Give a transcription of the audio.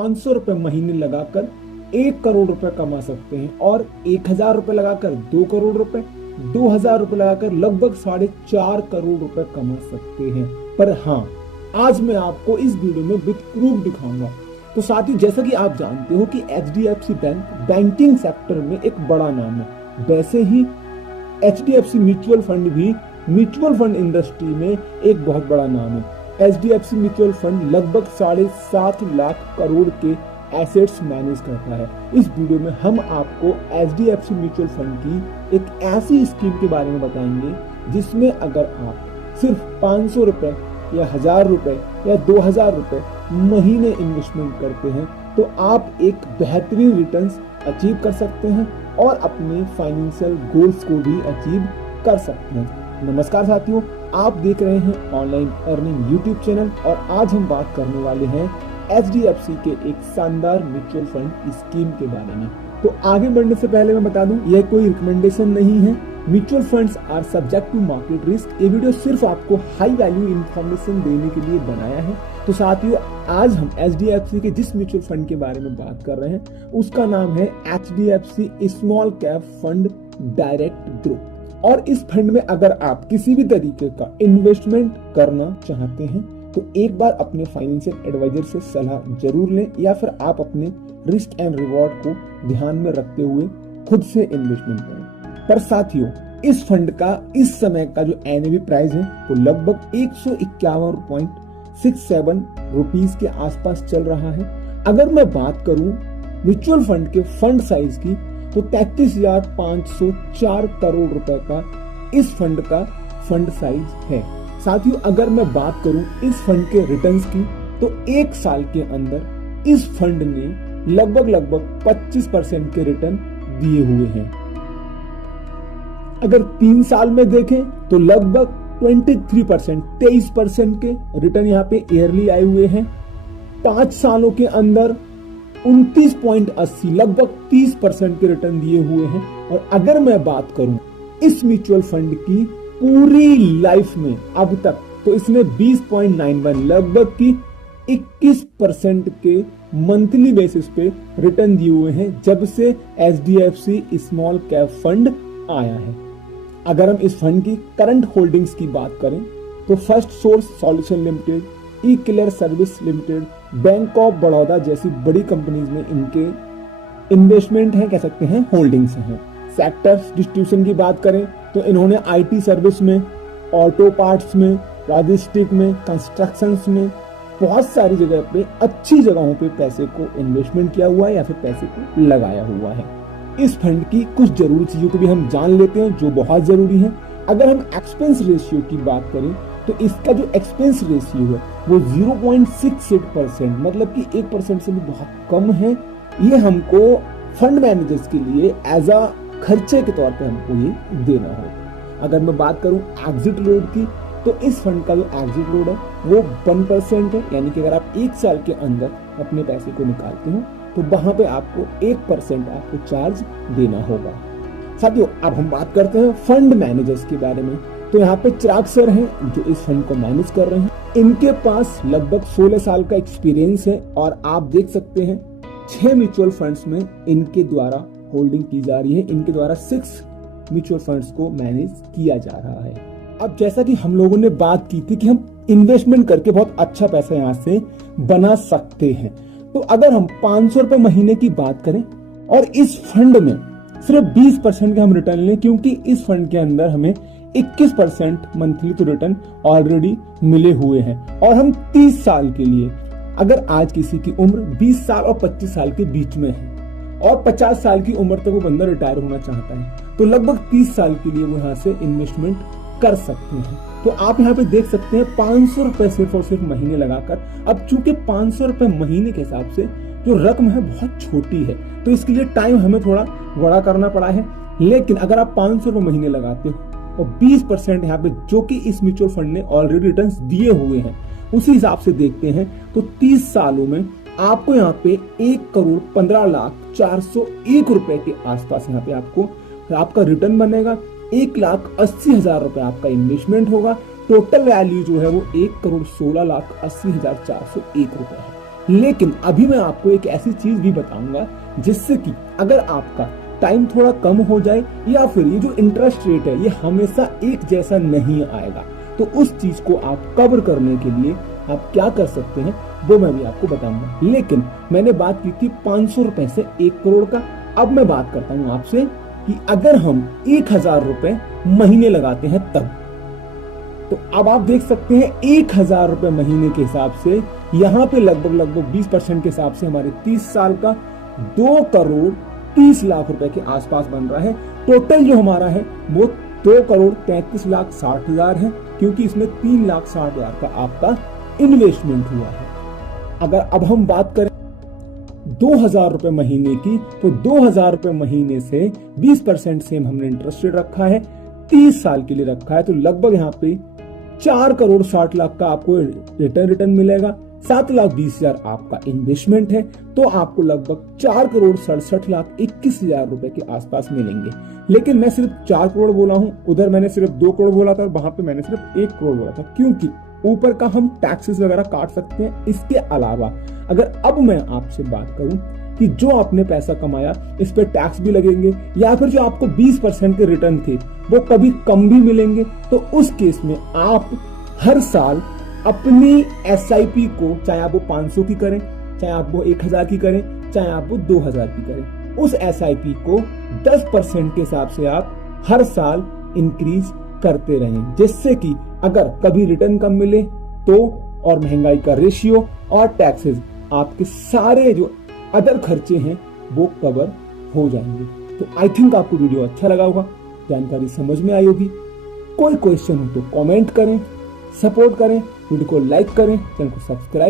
500 रुपए महीने लगाकर 1 करोड़ रुपए कमा सकते हैं और 1000 रुपए लगाकर 2 करोड़ रुपए, 2000 रुपए लगाकर लगभग 4.5 करोड़ रुपए कमा सकते हैं। पर हाँ, आज मैं आपको इस वीडियो में विद प्रूफ दिखाऊंगा। तो साथ ही जैसा कि आप जानते हो कि HDFC बैंक बैंकिंग सेक्टर में एक बड़ा नाम है, वैसे ही HDFC म्यूचुअल फंड भी म्यूचुअल फंड इंडस्ट्री में एक बहुत बड़ा नाम है। HDFC म्यूचुअल फंड लगभग 7.5 लाख करोड़ के एसेट्स मैनेज करता है। इस वीडियो में हम आपको HDFC म्यूचुअल फंड की एक ऐसी स्कीम के बारे में बताएंगे जिसमें अगर आप सिर्फ 500 रुपए या 1000 रुपए या 2000 रुपए महीने इन्वेस्टमेंट करते हैं तो आप एक बेहतरीन रिटर्न्स अचीव कर सकते हैं और अपने फाइनेंशियल गोल्स को भी अचीव कर सकते हैं। नमस्कार साथियों, आप देख रहे हैं ऑनलाइन अर्निंग यूट्यूब चैनल और आज हम बात करने वाले हैं HDFC के एक शानदार म्यूचुअल फंड स्कीम के बारे में। तो आगे बढ़ने से पहले मैं बता दूं, यह कोई रिकमेंडेशन नहीं है। Mutual funds are subject to market risk. ये वीडियो सिर्फ आपको हाई वैल्यू इंफॉर्मेशन देने के लिए बनाया है। तो साथियों, आज हम HDFC के जिस म्यूचुअल फंड के बारे में बात कर रहे हैं उसका नाम है HDFC small cap fund direct group. और इस फंड में अगर आप किसी भी तरीके का इन्वेस्टमेंट करना चाहते हैं तो एक बार अपने फाइनेंशियल एडवाइजर से सलाह जरूर लें या फिर आप अपने रिस्क एंड रिवॉर्ड को ध्यान में रखते हुए खुद से इन्वेस्टमेंट करें। पर साथियों, इस फंड का इस समय का जो NAV प्राइस है वो लगभग 151.67 रुपीज के आसपास चल रहा है। अगर मैं बात करूं म्यूचुअल फंड के फंड साइज की तो 33,504 करोड़ रुपए का इस फंड का फंड साइज है। साथियों, अगर मैं बात करूं इस फंड के रिटर्न्स की तो एक साल के अंदर इस फंड ने लगभग 25% के रिटर्न दिए हुए हैं। अगर 3 साल में देखें तो लगभग 23% के रिटर्न यहाँ पे ईयरली आए हुए हैं। 5 सालों के अंदर 29.80 लगभग 30% के रिटर्न दिए हुए हैं। और अगर मैं बात करूं इस म्यूचुअल फंड की पूरी लाइफ में अब तक तो इसने 20.91 लगभग की 21% के मंथली बेसिस पे रिटर्न दिए हुए हैं जब से HDFC स्मॉल कैप फंड आया है। अगर हम इस फंड की करंट होल्डिंग्स की बात करें तो first source solution limited, eClerx service limited, bank of Baroda जैसी बड़ी कंपनीज में इनके इन्वेस्टमेंट है, कह सकते हैं होल्डिंग्स हैं। सेक्टर्स डिस्ट्रीब्यूशन की बात करें तो इन्होंने IT सर्विस में, ऑटो पार्ट्स में, लॉजिस्टिक में, कंस्ट्रक्शंस में बहुत सारी जगह पे अच्छी जगहों पे पैसे को इन्वेस्टमेंट किया हुआ है या फिर पैसे को लगाया हुआ है। इस फंड की कुछ जरूरी चीजों को भी हम जान लेते हैं जो बहुत जरूरी है। अगर हम एक्सपेंस रेशियो की बात करें तो इसका जो एक्सपेंस रेशियो है वो 0.68%, मतलब कि 1% से भी बहुत कम है। ये हमको फंड मैनेजर्स के लिए एज अ खर्चे के तौर पे हमको ये देना होगा। अगर मैं बात करूं एग्जिट लोड की तो इस फंड का जो एग्जिट लोड है वो 1% है, यानी कि अगर आप 1 साल के अंदर अपने पैसे को निकालते हो तो वहां पे आपको 1% आपको चार्ज देना होगा। साथियों, अब हम बात करते हैं फंड मैनेजर्स के बारे में। तो यहाँ पे चिराग सर हैं जो इस फंड को मैनेज कर रहे हैं। इनके पास लगभग 16 साल का एक्सपीरियंस है और आप देख सकते हैं 6 म्यूचुअल फंड्स में इनके द्वारा होल्डिंग की जा रही है। इनके द्वारा 6 म्यूचुअल फंड्स को मैनेज किया जा रहा है। अब जैसा कि हम लोगों ने बात की थी कि हम इन्वेस्टमेंट करके बहुत अच्छा पैसा यहाँ से बना सकते हैं, तो अगर हम 500 रुपए महीने की बात करें और इस फंड में सिर्फ 20% के हम रिटर्न लें, क्योंकि इस फंड के अंदर हमें 21% मंथली तो रिटर्न ऑलरेडी मिले हुए हैं और हम 30 साल के लिए, अगर आज किसी की उम्र 20 साल और 25 साल के बीच में है और 50 साल की उम्र तक वो बंदा रिटायर होना चाहता है तो लगभग 30 साल के लिए वो यहाँ से इन्वेस्टमेंट कर सकते हैं। तो आप यहाँ पे देख सकते हैं 500 रुपए सिर्फ और सिर्फ महीने लगाकर। अब चूंकि 500 रुपए महीने के हिसाब से जो रकम है बहुत छोटी है तो इसके लिए टाइम हमें थोड़ा बड़ा करना पड़ा है। लेकिन अगर आप 500 रुपए महीने लगाते हो और 20% यहाँ पे जो कि इस म्यूचुअल फंड ने ऑलरेडी रिटर्न्स दिए हुए हैं उसी हिसाब से देखते हैं तो 30 सालों में आपको यहाँ पे 1,15,04,01 रुपए के आसपास यहाँ पे आपको आपका रिटर्न बनेगा। 1,80,000 रुपए आपका इन्वेस्टमेंट होगा। टोटल वैल्यू जो है वो 1,16,80,401 रुपए है। लेकिन अभी मैं आपको एक ऐसी चीज भी बताऊंगा जिससे कि अगर आपका टाइम थोड़ा कम हो जाए या फिर ये जो इंटरेस्ट रेट है ये हमेशा एक जैसा नहीं आएगा, तो उस चीज को आप कवर करने के लिए आप क्या कर सकते हैं वो मैं भी आपको बताऊंगा। लेकिन मैंने बात की थी 500 रुपए से 1 करोड़ का। अब मैं बात करता हूं आपसे कि अगर हम 1000 रुपए महीने लगाते हैं तब, तो अब आप देख सकते हैं 1000 रुपए महीने के हिसाब से यहाँ पे लगभग 20% के हिसाब से हमारे 30 साल का 2 करोड़ 30 लाख रुपए के आसपास बन रहा है। टोटल जो हमारा है वो 2 करोड़ 33 लाख 60 हजार है, क्योंकि इसमें 3 लाख 60 हजार का आपका इन्वेस्टमेंट हुआ है। अगर अब हम बात करें 2000 रुपए महीने की, तो 2000 रुपए महीने से 20% सेम हमने इंटरेस्ट रेट रखा है, 30 साल के लिए रखा है, तो लगभग यहाँ पे 4 करोड़ 60 लाख का आपको रिटर्न मिलेगा। 7 लाख 20 हजार आपका इन्वेस्टमेंट है, तो आपको लगभग 4 करोड़ 67 लाख 21 हजार रुपए के आसपास मिलेंगे। लेकिन मैं सिर्फ 4 करोड़ बोला हूं, उधर मैंने सिर्फ 2 करोड़ बोला था और वहां पे मैंने सिर्फ 1 करोड़ बोला था, क्योंकि ऊपर का हम टैक्सेस वगैरह काट सकते हैं। इसके अलावा अगर अब मैं आपसे बात करूं कि जो आपने पैसा कमाया इस पे टैक्स भी लगेंगे या फिर जो आपको 20% के रिटर्न थे वो कभी कम भी मिलेंगे, तो उस केस में आप हर साल अपनी SIP को, चाहे आप वो 500 की करें, चाहे आप वो 1000 की करें, चाहे आप वो 2000 की करें, उस SIP को 10% के हिसाब से आप हर साल इंक्रीज करते रहें, जिससे कि अगर कभी रिटर्न कम मिले तो, और महंगाई का रेशियो और टैक्सेस, आपके सारे जो अदर खर्चे हैं वो कवर हो जाएंगे। तो आई थिंक आपको वीडियो अच्छा लगा होगा, जानकारी समझ में आई होगी। कोई क्वेश्चन हो तो कमेंट करें, सपोर्ट करें, वीडियो को लाइक करें, चैनल को सब्सक्राइब